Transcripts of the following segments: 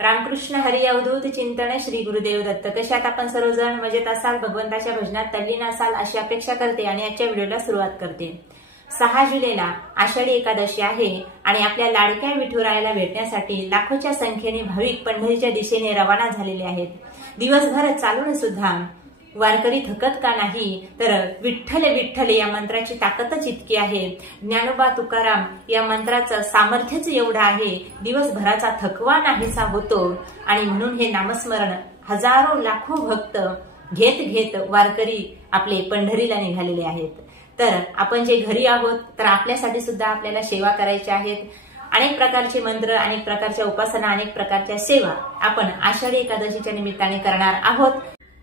रामकृष्ण हरी अवधूत चिंतन श्री गुरुदेव दत्त। कशात आपण सर्वजण मजेत असाल, भगवंताच्या भजनात तल्लीन असाल अशी अपेक्षा करते आणि आजच्या व्हिडिओला सुरुवात करते। 6 जुलैला आषाढी एकादशी आहे आणि आपल्या लाडक्या विठुरायाला भेटण्यासाठी लाखोच्या संख्येने भाविक पंढरीच्या दिशेने रवाना झालेले आहेत। दिवसभर चालून सुद्धा वारकरी थकत का नाही, तर विठ्ठल विठ्ठल या मंत्राची ताकदच इतकी आहे, ज्ञानोबा तुकाराम या मंत्राचं सामर्थ्यच एवढं आहे, दिवसभराचा थकवा नाहीसा होतो। आणि म्हणून हे नामस्मरण हजारो लाखो भक्त घेत घेत वारकरी आपले पंढरीला निघालेले आहेत। तर आपण जे घरी आहोत तर आपल्यासाठी सुद्धा आपल्याला सेवा करायच्या आहेत। अनेक प्रकारचे मंत्र, अनेक प्रकारच्या उपासना, अनेक प्रकारच्या सेवा आपण आषाढी एकादशीच्या निमित्ताने करणार आहोत।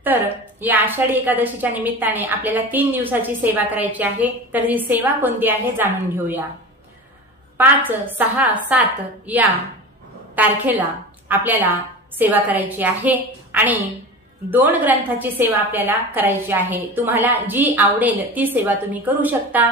तर या आषाढी एकादशीच्या निमित्ताने आपल्याला 3 दिवसाची सेवा करायची आहे। तर ही सेवा कोणती आहे जाणून घेऊया। 5, 6, 7 या तारखेला आपल्याला सेवा करायची आहे आणि 2 ग्रंथाची सेवा आपल्याला करायची आहे। तुम्हाला जी आवडेल ती सेवा तुम्ही करू शकता।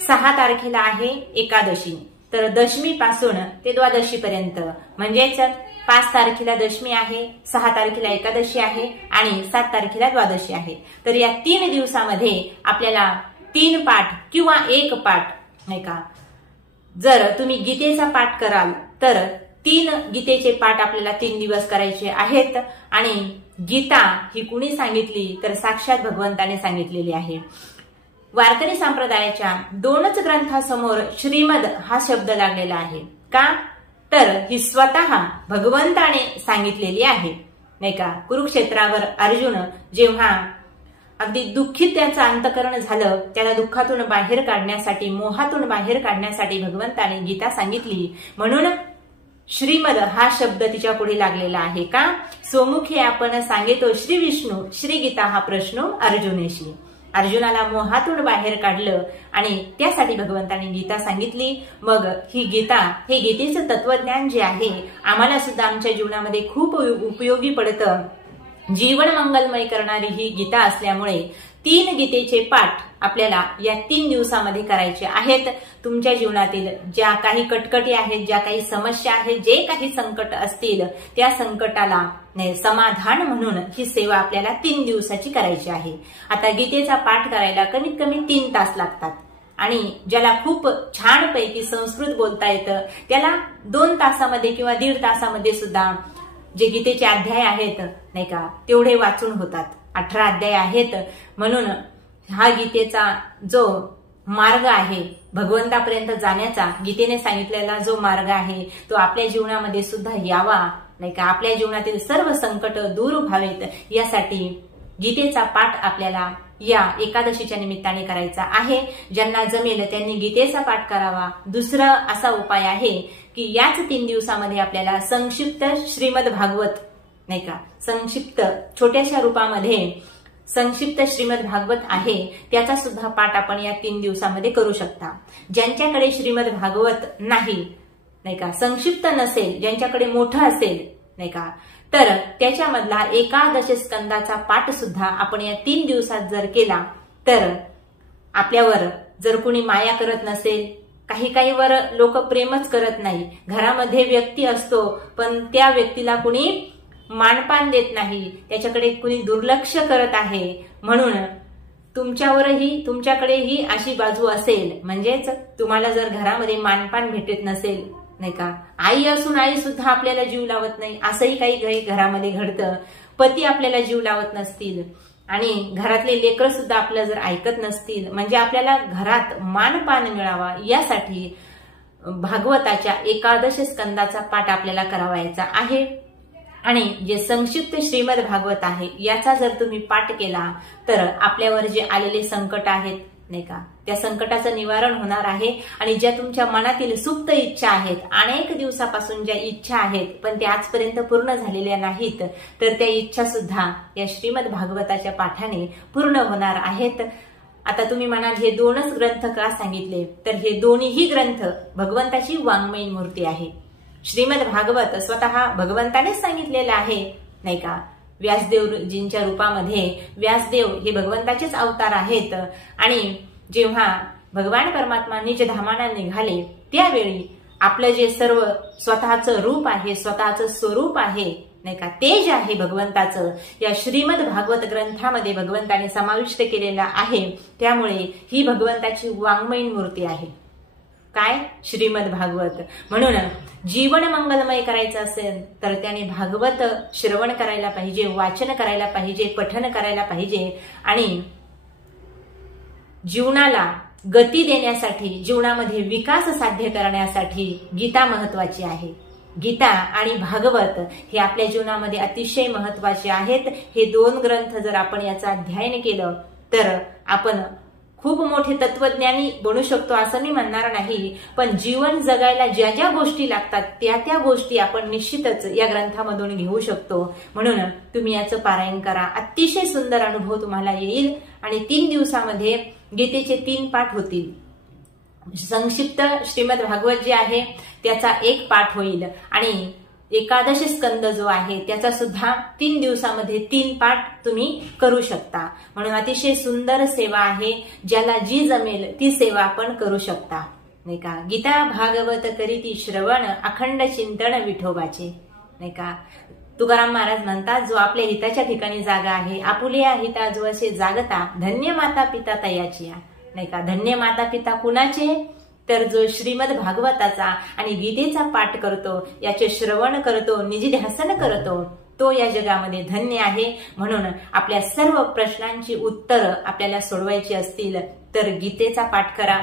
6 तारखेला आहे एकादशी, तर दशमी पासून ते द्वादशी पर्यंत, म्हणजेच 5 तारखेला दशमी आहे, 6 तारखेला एकादशी आहे आणि 7 तारखेला द्वादशी आहे। तर या 3 दिवसामध्ये आपल्याला 3 पाठ किंवा 1 पाठ, नाही का, जर तुम्ही गीतेचा पाठ कराल तर 3 गीतेचे पाठ आपल्याला 3 दिवस करायचे आहेत। आणि गीता ही कुणी सांगितली तर साक्षात भगवंताने सांगितलेली आहे। वारकरी संप्रदायाच्या 2च ग्रंथासमोर श्रीमद हा शब्द लागलेला आहे का, तर ही स्वतः भगवंताने सांगितलेली आहे, नाही का। कुरुक्षेत्रावर अर्जुन जेव्हा अगदी दुःखित त्याचं अंतकरण झालं, त्याला दुःखातून बाहेर काढण्यासाठी, मोहातून बाहेर काढण्यासाठी भगवंताने गीता सांगितली, म्हणून श्रीमद हा शब्द तिच्या पुढे लागलेला आहे का। सोमुखे आपण सांगेतो श्री विष्णू, श्री गीता हा प्रश्न अर्जुनेशी। अर्जुनाला मोहातून बाहेर काढलं आणि त्यासाठी भगवंताने गीता सांगितली। मग ही गीता, हे गीतेचं तत्वज्ञान जे आहे आम्हाला सुद्धा आमच्या जीवनामध्ये खूप उपयोगी पडतं। जीवन मंगलमय करणारी ही गीता असल्यामुळे 3 गीतेचे पाठ आपल्याला या 3 दिवसामध्ये करायचे आहेत। तुमच्या जीवनातील ज्या काही कटकटी आहेत, ज्या काही समस्या आहेत, जे काही संकट असतील त्या संकटाला समाधान म्हणून ही सेवा आपल्याला 3 दिवसाची करायची आहे। आता गीतेचा पाठ करायला कमीत कमी 3 तास लागतात आणि ज्याला खूप छानपैकी संस्कृत बोलता येतं त्याला 2 तासामध्ये किंवा 1.5 तासामध्ये सुद्धा जे गीतेचे अध्याय आहेत, नाही का, तेवढे वाचून होतात। 18 अध्याय आहेत, म्हणून हा गीतेचा जो मार्ग आहे भगवंतापर्यंत जाण्याचा, गीतेने सांगितलेला जो मार्ग आहे तो आपल्या जीवनामध्ये सुद्धा यावा, नाही का, आपल्या जीवनातील सर्व संकट दूर व्हावेत यासाठी गीतेचा पाठ आपल्याला या एकादशीच्या निमित्ताने करायचा आहे। ज्यांना जमेल त्यांनी गीतेचा पाठ करावा। दुसरा असा उपाय आहे की याच 3 दिवसामध्ये आपल्याला संक्षिप्त श्रीमद भागवत, नाही का, संक्षिप्त छोट्याशा रूपामध्ये संक्षिप्त श्रीमद भागवत आहे त्याचा सुद्धा पाठ आपण या 3 दिवसामध्ये करू शकता। ज्यांच्याकडे श्रीमद भागवत नाही, नाही का, संक्षिप्त नसेल, ज्यांच्याकडे मोठं असेल, नाही का, तर त्याच्यामधला एकादश स्कंदाचा पाठ सुद्धा आपण या 3 दिवसात जर केला तर आपल्यावर जर कुणी माया करत नसेल, काही वर लोक प्रेमच करत नाही, घरामध्ये व्यक्ती असतो पण त्या व्यक्तीला कुणी मानपान देत नाही, त्याच्याकडे कुणी दुर्लक्ष करत आहे, म्हणून तुमच्याकडेही अशी बाजू असेल, म्हणजेच तुम्हाला जर घरामध्ये मानपान भेटत नसेल, नाही का, आई असून आई सुद्धा आपल्याला जीव लावत नाही, असंही काही घरामध्ये घडतं। पती आपल्याला जीव लावत नसतील आणि घरातले लेकर सुद्धा आपलं जर ऐकत नसतील, म्हणजे आपल्याला घरात मानपान मिळावा यासाठी भागवताच्या एकादश स्कंदाचा पाठ आपल्याला करावायचा आहे। आणि जे संक्षिप्त श्रीमद भागवत आहे याचा जर तुम्ही पाठ केला तर आपल्यावर जे आलेले संकट आहेत, नाही का, त्या संकटाचं निवारण होणार आहे। आणि ज्या तुमच्या मनातील सुप्त इच्छा आहेत, अनेक दिवसापासून ज्या इच्छा आहेत पण त्या आजपर्यंत पूर्ण झालेल्या नाहीत, तर त्या इच्छा सुद्धा या श्रीमद भागवताच्या पाठाने पूर्ण होणार आहेत। आता तुम्ही म्हणाल हे 2च ग्रंथ का सांगितले, तर हे दोन्हीही ग्रंथ भगवंताची वाङ्मयीन मूर्ती आहे। श्रीमद भागवत स्वतः भगवंतानेच सांगितलेलं आहे, नाही का, व्यासदेवजींच्या रूपामध्ये। व्यासदेव हे भगवंताचेच अवतार आहेत आणि जेव्हा भगवान परमात्मा निज धामाला निघाले त्यावेळी आपलं जे सर्व स्वतःचं रूप आहे, स्वतःचं स्वरूप आहे नाही का, तेज आहे भगवंताचं, या श्रीमद भागवत ग्रंथामध्ये भगवंताने समाविष्ट केलेला आहे. त्यामुळे ही भगवंताची वाङ्मयीन मूर्ती आहे. काय? श्रीमद भागवत. म्हणून जीवन मंगलमय करायचं असेल तर त्याने भागवत श्रवण करायला पाहिजे, वाचन करायला पाहिजे, पठन करायला पाहिजे. आणि जीवनाला गती देण्यासाठी, जीवनामध्ये विकास साध्य करण्यासाठी गीता महत्वाची आहे. गीता आणि भागवत हे आपल्या जीवनामध्ये अतिशय महत्वाचे आहेत. हे दोन ग्रंथ जर आपण याचं अध्ययन केलं तर आपण खूप मोठे तत्वज्ञानी बनू शकतो असं मी म्हणणार नाही, पण जीवन जगायला ज्या ज्या गोष्टी लागतात त्या त्या गोष्टी आपण निश्चितच या ग्रंथामधून घेऊ शकतो. म्हणून तुम्ही याचं पारायण करा. अतिशय सुंदर अनुभव तुम्हाला येईल. आणि 3 दिवसामध्ये गीतेचे 3 पाठ होतील. संक्षिप्त श्रीमद भागवत जे आहे त्याचा 1 पाठ होईल आणि एकादश स्कंद जो आहे त्याचा सुद्धा 3 दिवसामध्ये 3 पाठ तुम्ही करू शकता. म्हणून अतिशय सुंदर सेवा आहे. ज्याला जी जमेल ती सेवा आपण करू शकता नाही का. गीता भागवत करीती श्रवण, अखंड चिंतन विठोबाचे नाही का. तुकाराम महाराज म्हणतात, जो आपल्या हिताच्या ठिकाणी जागा आहे, आपुल्या हिता जो असे जागता, धन्य माता पिता तयाची नाही का. धन्य माता पिता कुणाचे? तर जो श्रीमद भागवताचा आणि गीतेचा पाठ करतो, याचे श्रवण करतो, निधिध्यासन करतो, तो या जगामध्ये धन्य आहे. म्हणून आपल्या सर्व प्रश्नांची उत्तरं आपल्याला सोडवायची असतील तर गीतेचा पाठ करा.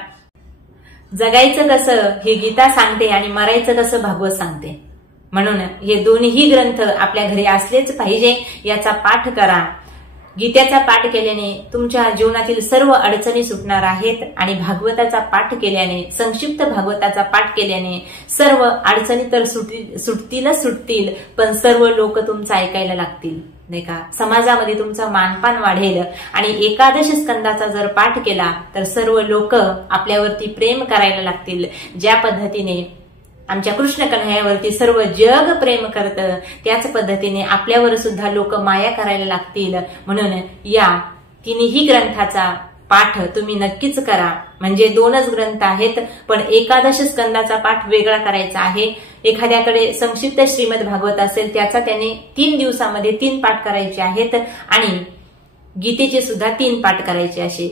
जगायचं कसं हे गीता सांगते आणि मरायचं कसं भागवत सांगते. म्हणून हे दोन्ही ग्रंथ आपल्या घरी असलेच पाहिजे. याचा पाठ करा. गीतेचा पाठ केल्याने तुमच्या जीवनातील सर्व अडचणी सुटणार आहेत आणि भागवताचा पाठ केल्याने, संक्षिप्त भागवताचा पाठ केल्याने सर्व अडचणी तर सुटतील, पण सर्व लोक तुमचं ऐकायला लागतील नाही का. समाजामध्ये तुमचा मानपान वाढेल. आणि एकादश स्कंदाचा जर पाठ केला तर सर्व लोक आपल्यावरती प्रेम करायला लागतील. ज्या पद्धतीने आमच्या कृष्ण कन्हैयावरती सर्व जग प्रेम करतं, त्याच पद्धतीने आपल्यावर सुद्धा लोक माया करायला लागतील. म्हणून या 3ही ग्रंथाचा पाठ तुम्ही नक्कीच करा. म्हणजे 2च ग्रंथ आहेत, पण एकादश स्कंदाचा पाठ वेगळा करायचा आहे. एखाद्याकडे संक्षिप्त श्रीमद भागवत असेल त्याचा त्याने 3 दिवसामध्ये 3 पाठ करायचे आहेत आणि गीतेचे सुद्धा 3 पाठ करायचे. असे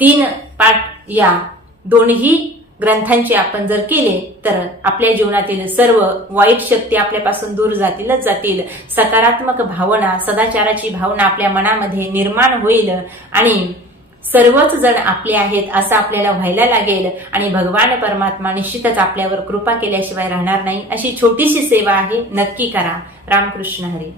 3 पाठ या दोन्ही ग्रंथांचे आपण जर केले तर आपल्या जीवनातील सर्व वाईट शक्ती आपल्यापासून दूर जातीलच जातील. सकारात्मक भावना, सदाचाराची भावना आपल्या मनामध्ये निर्माण होईल आणि सर्वच जण आपले आहेत असं आपल्याला व्हायला लागेल. आणि भगवान परमात्मा निश्चितच आपल्यावर कृपा केल्याशिवाय राहणार नाही. अशी छोटीशी सेवा आहे, नक्की करा. रामकृष्ण हरी.